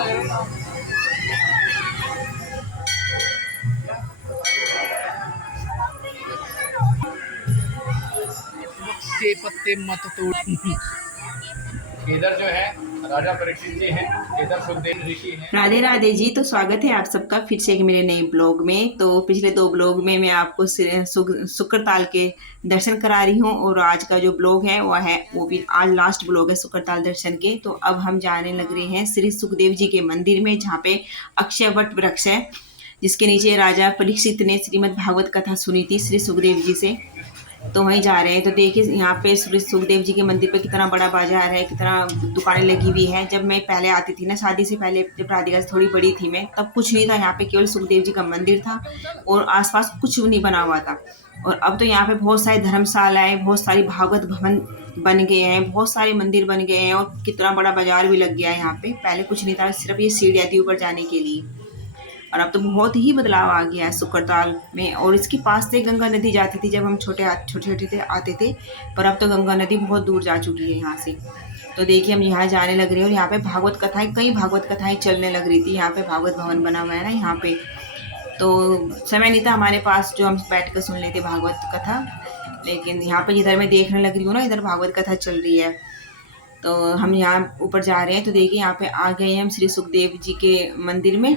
के पत्ते मत तोड़। इधर जो है राजा परीक्षित जी हैं, इधर सुखदेव ऋषि हैं। राधे राधे जी। तो स्वागत है आप सबका फिर से एक मेरे नए ब्लॉग में। तो पिछले 2 ब्लॉग में मैं आपको शुक्रताल के दर्शन करा रही हूँ, और आज का जो ब्लॉग है वो भी आज लास्ट ब्लॉग है शुक्रताल दर्शन के। तो अब हम जाने लग रहे हैं श्री सुखदेव जी के मंदिर में, जहाँ पे अक्षय वट वृक्ष है, जिसके नीचे राजा परीक्षित ने श्रीमद् भागवत कथा सुनी थी श्री सुखदेव जी से। तो वहीं जा रहे हैं। तो देखिए यहाँ पे श्री सुखदेव जी के मंदिर पे कितना बड़ा बाजार है, कितना दुकानें लगी हुई हैं। जब मैं पहले आती थी ना, शादी से पहले, जब राधिका से थोड़ी बड़ी थी मैं, तब कुछ नहीं था यहाँ पे, केवल सुखदेव जी का मंदिर था और आसपास कुछ नहीं बना हुआ था। और अब तो यहाँ पे बहुत सारी धर्मशालाएं, बहुत सारी भागवत भवन बन गए हैं, बहुत सारे मंदिर बन गए हैं, और कितना बड़ा बाजार भी लग गया है यहाँ पे। पहले कुछ नहीं था, सिर्फ ये सीढ़ियाँ थी ऊपर जाने के लिए, और अब तो बहुत ही बदलाव आ गया है शुक्रताल में। और इसके पास से गंगा नदी जाती थी जब हम छोटे छोटे थे आते थे, पर अब तो गंगा नदी बहुत दूर जा चुकी है यहाँ से। तो देखिए हम यहाँ जाने लग रहे हैं, और यहाँ पे भागवत कथाएं, कई भागवत कथाएं चलने लग रही थी। यहाँ पे भागवत भवन बना हुआ है ना यहाँ पे, तो समय नहीं था हमारे पास जो हम बैठ कर सुन लेते भागवत कथा, लेकिन यहाँ पे जिधर मैं देखने लग रही हूँ ना, इधर भागवत कथा चल रही है। तो हम यहाँ ऊपर जा रहे हैं। तो देखिए यहाँ पे आ गए हैं हम श्री सुखदेव जी के मंदिर में,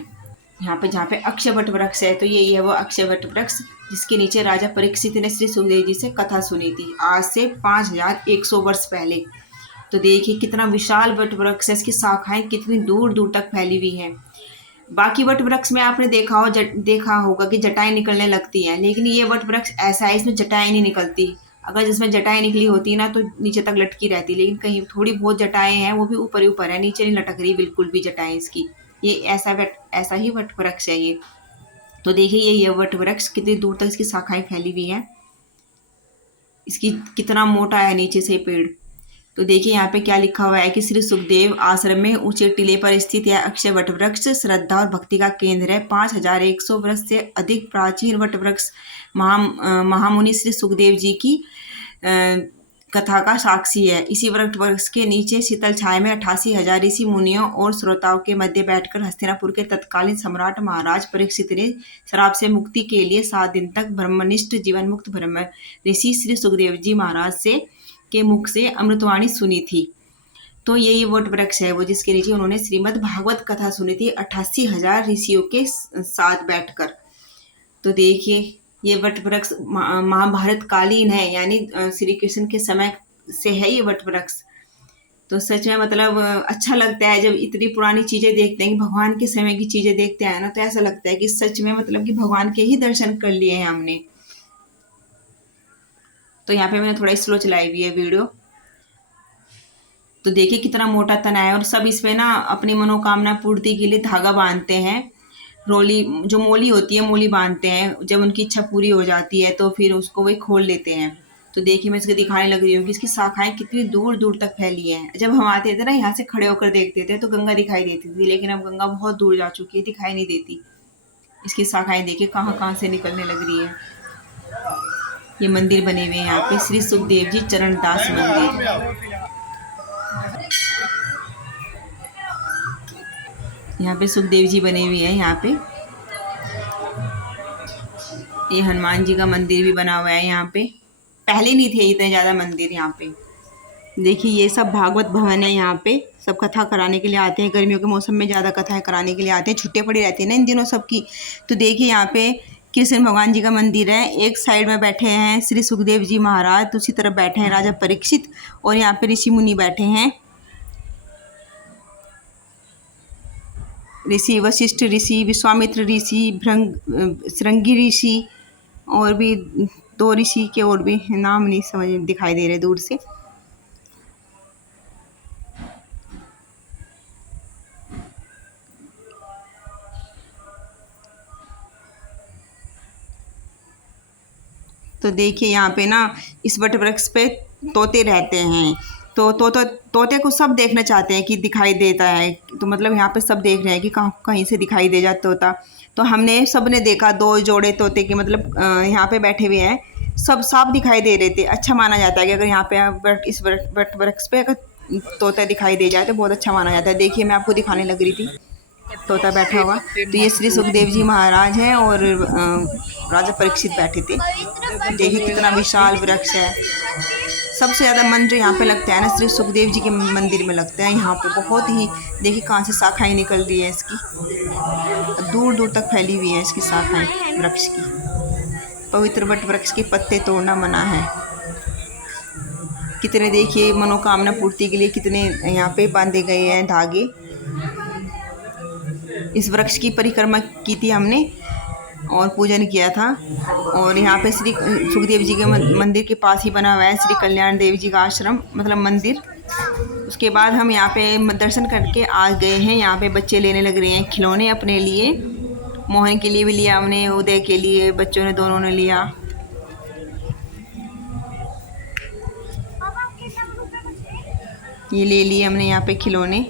यहाँ पे जहाँ पे अक्षय वट वृक्ष है। तो यही है वो अक्षय वट वृक्ष, जिसके नीचे राजा परीक्षित ने श्री सुखदेव जी से कथा सुनी थी आज से 5100 वर्ष पहले। तो देखिए कितना विशाल वट वृक्ष है, इसकी शाखाएं कितनी दूर दूर तक फैली हुई हैं। बाकी वट वृक्ष में आपने देखा होगा कि जटाएं निकलने लगती हैं, लेकिन ये वट वृक्ष ऐसा है, इसमें जटाएं नहीं निकलती। अगर जिसमें जटाएं निकली होती ना तो नीचे तक लटकी रहती, लेकिन कहीं थोड़ी बहुत जटाएं हैं, वो भी ऊपर ही ऊपर है, नीचे नहीं लटक रही बिल्कुल भी जटाएं इसकी। ये ऐसा ही वट वृक्ष है ये। तो देखिए ये वट वृक्ष कितनी दूर तक इसकी शाखाएं फैली हुई हैं, इसकी कितना मोटा है नीचे से पेड़। तो देखिए यहाँ पे क्या लिखा हुआ है कि श्री सुखदेव आश्रम में ऊंचे टीले पर स्थित है अक्षय वट वृक्ष श्रद्धा और भक्ति का केंद्र है। 5100 वर्ष से अधिक प्राचीन वट वृक्ष महामुनि श्री सुखदेव जी की कथा का साक्षी है। इसी वट वृक्ष के नीचे शीतल छाया में 88,000 ऋषि मुनियों और श्रोताओं के मध्य बैठकर हस्तिनापुर के तत्कालीन सम्राट महाराज परीक्षित ने श्राप से मुक्ति के लिए 7 दिन तक ब्रह्मनिष्ठ जीवन मुक्त ब्रह्म ऋषि श्री सुखदेव जी महाराज से के मुख से अमृतवाणी सुनी थी। तो यही वट वृक्ष है वो, जिसके नीचे उन्होंने श्रीमद् भागवत कथा सुनी थी 88,000 ऋषियों के साथ बैठकर। तो देखिए ये वट वृक्ष महाभारत कालीन है, यानी श्री कृष्ण के समय से है ये वट वृक्ष। तो सच में मतलब अच्छा लगता है जब इतनी पुरानी चीज़ें देखते हैं, कि भगवान के समय की चीज़ें देखते हैं ना, तो ऐसा लगता है कि सच में मतलब कि भगवान के ही दर्शन कर लिए हैं हमने। तो यहाँ पे मैंने थोड़ा स्लो चलाई हुई है वीडियो। तो देखिए कितना मोटा तना है, और सब इसमें ना अपनी मनोकामना पूर्ति के लिए धागा बांधते हैं। रोली जो मोली होती है, मोली बांधते हैं, जब उनकी इच्छा पूरी हो जाती है तो फिर उसको वही खोल लेते हैं। तो देखिए मैं इसको दिखाने लग रही हूँ कि इसकी शाखाएं कितनी दूर दूर तक फैली हैं। जब हम आते थे ना, यहाँ से खड़े होकर देखते थे तो गंगा दिखाई देती थी, लेकिन अब गंगा बहुत दूर जा चुकी है, दिखाई नहीं देती। इसकी शाखाएं देखिए कहाँ कहाँ से निकलने लग रही है। ये मंदिर बने हुए हैं यहाँ पे, श्री सुखदेव जी चरणदास मंदिर। यहाँ पे सुखदेव जी बने हुए हैं। यहाँ पे ये हनुमान जी का मंदिर भी बना हुआ है यहाँ पे। पहले नहीं थे इतने ज़्यादा मंदिर यहाँ पे। देखिए ये सब भागवत भवन है, यहाँ पे सब कथा कराने के लिए आते हैं। गर्मियों के मौसम में ज़्यादा कथाएं कराने के लिए आते हैं, छुट्टियाँ पड़ी रहती हैं ना इन दिनों सबकी। तो देखिए यहाँ पे कृष्ण भगवान जी का मंदिर है। एक साइड में बैठे हैं श्री सुखदेव जी महाराज, दूसरी तरफ बैठे हैं राजा परीक्षित, और यहाँ पे ऋषि मुनि बैठे हैं। ऋषि वशिष्ठ ऋषि, विश्वामित्र ऋषि, श्रृंगी ऋषि, और भी 2 ऋषि के और भी नाम नहीं समझ दिखाई दे रहे दूर से। तो देखिए यहाँ पे ना इस वट वृक्ष पे तोते रहते हैं। तो तोते को सब देखना चाहते हैं कि दिखाई देता है। तो मतलब यहाँ पे सब देख रहे हैं कि कहीं से दिखाई दे जाता तोता। तो हमने सब ने देखा 2 जोड़े तोते के, मतलब यहाँ पे बैठे हुए हैं, सब साफ दिखाई दे रहे थे। अच्छा माना जाता है कि अगर यहाँ पे इस वट वृक्ष पे अगर तोता दिखाई दे जाए तो बहुत अच्छा माना जाता है। देखिए मैं आपको दिखाने लग रही थी। तोता बैठा हुआ। तो ये श्री सुखदेव जी महाराज हैं और राजा परीक्षित बैठे थे। देखिए कितना विशाल वृक्ष है। सबसे ज़्यादा मन जो यहाँ पे लगता है ना श्री सुखदेव जी के मंदिर में लगता है। यहाँ पे बहुत ही देखिए कहाँ से शाखाएं निकल रही है इसकी, दूर दूर तक फैली हुई है इसकी शाखाएं वृक्ष की। पवित्र वट वृक्ष के पत्ते तोड़ना मना है। कितने देखिए मनोकामना पूर्ति के लिए कितने यहाँ पे बांधे गए हैं धागे। इस वृक्ष की परिक्रमा की थी हमने और पूजन किया था। और यहाँ पे श्री सुखदेव जी के मंदिर के पास ही बना हुआ है श्री कल्याण देवी जी का आश्रम, मतलब मंदिर। उसके बाद हम यहाँ पे दर्शन करके आ गए हैं। यहाँ पे बच्चे लेने लग रहे हैं खिलौने अपने लिए। मोहन के लिए भी लिया हमने, उदय के लिए, बच्चों ने दोनों ने लिया। ये ले लिए हमने यहाँ पे खिलौने।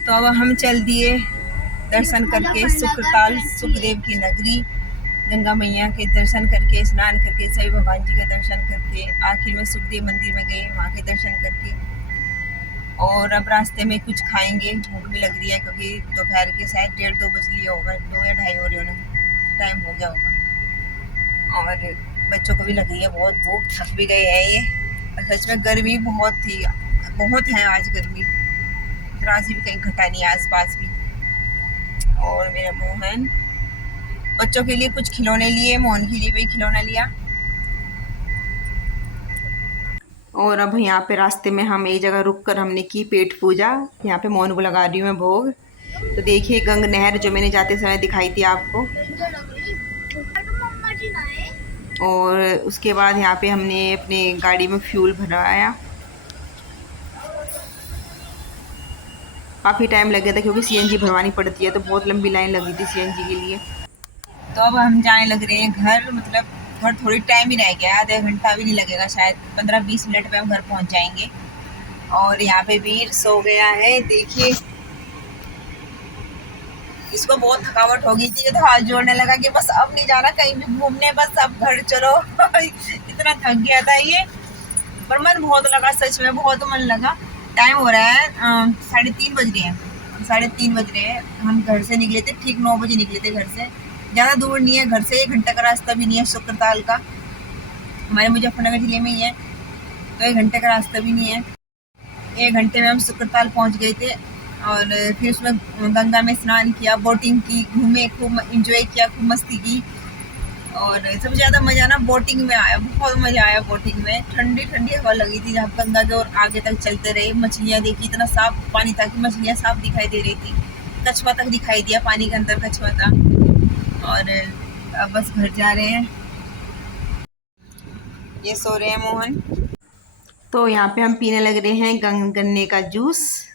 तो अब हम चल दिए दर्शन करके सुक्रताल सुखदेव की नगरी, गंगा मैया के दर्शन करके, स्नान करके, सभी भगवान जी का दर्शन करके आखिर में सुखदेव मंदिर में गए, वहाँ के दर्शन करके। और अब रास्ते में कुछ खाएंगे, भूख भी लग रही है क्योंकि दोपहर के शायद 1:30-2 बज लिया होगा, 2 या 2:30 हो रहे होने, टाइम हो गया होगा। और बच्चों को भी लग रही है बहुत भूख, थक भी गए हैं ये। सच में गर्मी बहुत थी, बहुत है आज गर्मी, जरा सी भी कहीं घटा नहीं है आसपास भी। और मेरा मोहन बच्चों के लिए कुछ खिलौने लिए, मोहन के लिए भी खिलौना लिया। और अब यहाँ पे रास्ते में हम एक जगह रुक कर हमने की पेट पूजा। यहाँ पे मोहन को लगा रही हूँ मैं भोग। तो देखिए गंग नहर जो मैंने जाते समय दिखाई थी आपको। और उसके बाद यहाँ पे हमने अपने गाड़ी में फ्यूल भरवाया। काफ़ी टाइम लग गया था क्योंकि सीएनजी भरवानी पड़ती है, तो बहुत लंबी लाइन लगी थी सीएनजी के लिए। तो अब हम जाने लग रहे हैं घर, मतलब घर थोड़ी टाइम ही रह गया, आधा घंटा भी नहीं लगेगा, शायद 15-20 मिनट में हम घर पहुंच जाएंगे। और यहाँ पे वीर सो गया है, देखिए इसको बहुत थकावट हो गई थी, तो हाथ जोड़ने लगा कि बस अब नहीं जाना कहीं भी घूमने, बस अब घर चलो। इतना थक गया था ये, पर मन बहुत लगा, सच में बहुत मन लगा। टाइम हो रहा है 3:30 बज रहे हैं, 3:30 बज रहे हैं। हम घर से निकले थे ठीक 9 बजे निकले थे घर से। ज़्यादा दूर नहीं है घर से, 1 घंटे का रास्ता भी नहीं है सुक्रताल का, हमारे मुजफ्फरनगर जिले में ही है, तो 1 घंटे का रास्ता भी नहीं है। 1 घंटे में हम सुक्रताल पहुंच गए थे। और फिर उसमें गंगा में स्नान किया, बोटिंग की, घूमे, खूब इंजॉय किया, खूब मस्ती की। और सबसे ज़्यादा मज़ा ना बोटिंग में आया, बहुत मज़ा आया बोटिंग में। ठंडी ठंडी हवा लगी थी जहाँ गंगा के, और आगे तक चलते रहे, मछलियाँ देखी, इतना साफ पानी था कि मछलियाँ साफ दिखाई दे रही थी, कछुआ तक दिखाई दिया, पानी के अंदर कछुआ था। और अब बस घर जा रहे हैं। ये सो रहे हैं मोहन। तो यहाँ पे हम पीने लग रहे हैं गन्ने का जूस,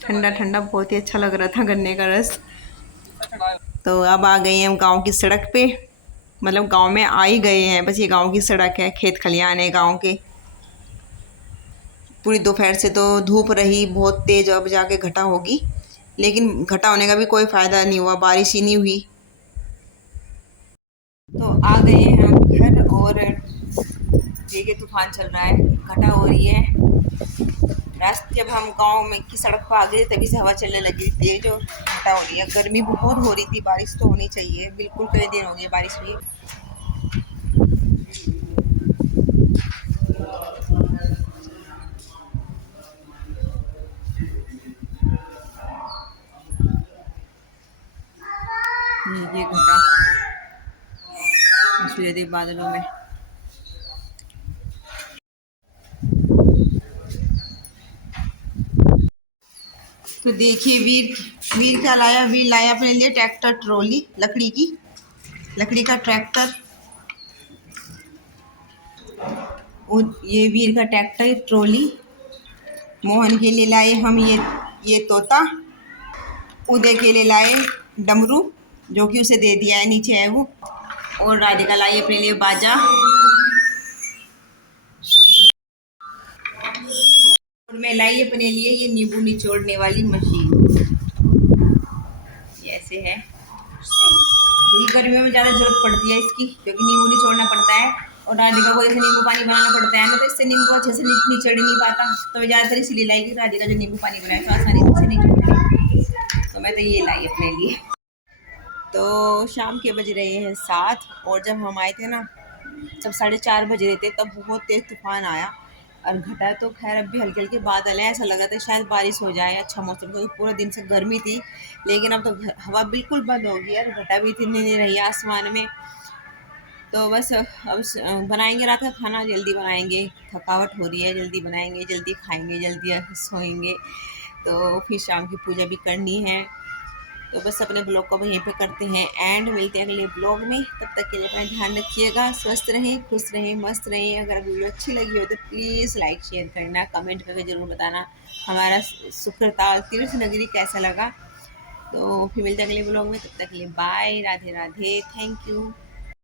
ठंडा ठंडा, बहुत ही अच्छा लग रहा था गन्ने का रस। तो अब आ गए हैं हम गांव की सड़क पे, मतलब गांव में आ ही गए हैं, बस ये गांव की सड़क है, खेत खलियान है गांव के। पूरी दोपहर से तो धूप रही बहुत तेज, अब जाके घटा होगी, लेकिन घटा होने का भी कोई फ़ायदा नहीं हुआ, बारिश ही नहीं हुई। तो आ गए हैं हम घर, और देखिए तूफान चल रहा है, घटा हो रही है। रास्ते जब हम गांव में की सड़क पर आ गए तभी से हवा चलने लगी तेज, और घटा हो रही है। गर्मी बहुत हो रही थी, बारिश तो होनी चाहिए, बिल्कुल कई दिन हो गए बारिश हुई। ये घटा सूर्योदय बादलों में। तो देखिए वीर क्या लाया, वीर लाया अपने लिए ट्रैक्टर ट्रॉली, लकड़ी का ट्रैक्टर। ये वीर का ट्रैक्टर ट्रॉली। मोहन के लिए लाए हम ये तोता। उदय के लिए लाए डमरू, जो कि उसे दे दिया है, नीचे है वो। और राधिका लाई अपने लिए बाजा। और मैं लाई अपने लिए ये नींबू निचोड़ने वाली मशीन, ऐसे है। क्योंकि गर्मियों में ज़्यादा जरूरत पड़ती है इसकी, क्योंकि नींबू निचोड़ना पड़ता है। और राधिका को जैसे नींबू पानी बनाना पड़ता है ना, तो इससे नींबू अच्छे से निचड़ नहीं पाता, तो मैं ज़्यादातर इसीलिए लाई कि राधिका जो नींबू पानी बनाए तो आसानी से निचड़, तो मैं तो ये लाई अपने लिए। तो शाम के बज रहे हैं 7, और जब हम आए थे ना, जब 4:30 बज रहे थे, तब बहुत तेज़ तूफान आया। और घटा तो खैर अब भी हल्के हल्के बादल है, ऐसा लगा था शायद बारिश हो जाए, अच्छा मौसम, क्योंकि पूरा दिन से गर्मी थी। लेकिन अब तो हवा बिल्कुल बंद हो गई है, और घटा भी इतनी नहीं रही है आसमान में। तो बस अब बनाएंगे रात का खाना, जल्दी बनाएंगे, थकावट हो रही है, जल्दी बनाएंगे, जल्दी खाएंगे, जल्दी सोएंगे। तो फिर शाम की पूजा भी करनी है। तो बस अपने ब्लॉग को वहीं पे करते हैं एंड, मिलते हैं अगले ब्लॉग में। तब तक के लिए अपना ध्यान रखिएगा, स्वस्थ रहें, खुश रहें, मस्त रहें। अगर वीडियो अच्छी लगी हो तो प्लीज़ लाइक शेयर करना, कमेंट करके ज़रूर बताना हमारा सुक्रताल तीर्थ नगरी कैसा लगा। तो फिर मिलते हैं अगले ब्लॉग में, तब तक के लिए bye, Radhe Radhe, thank you.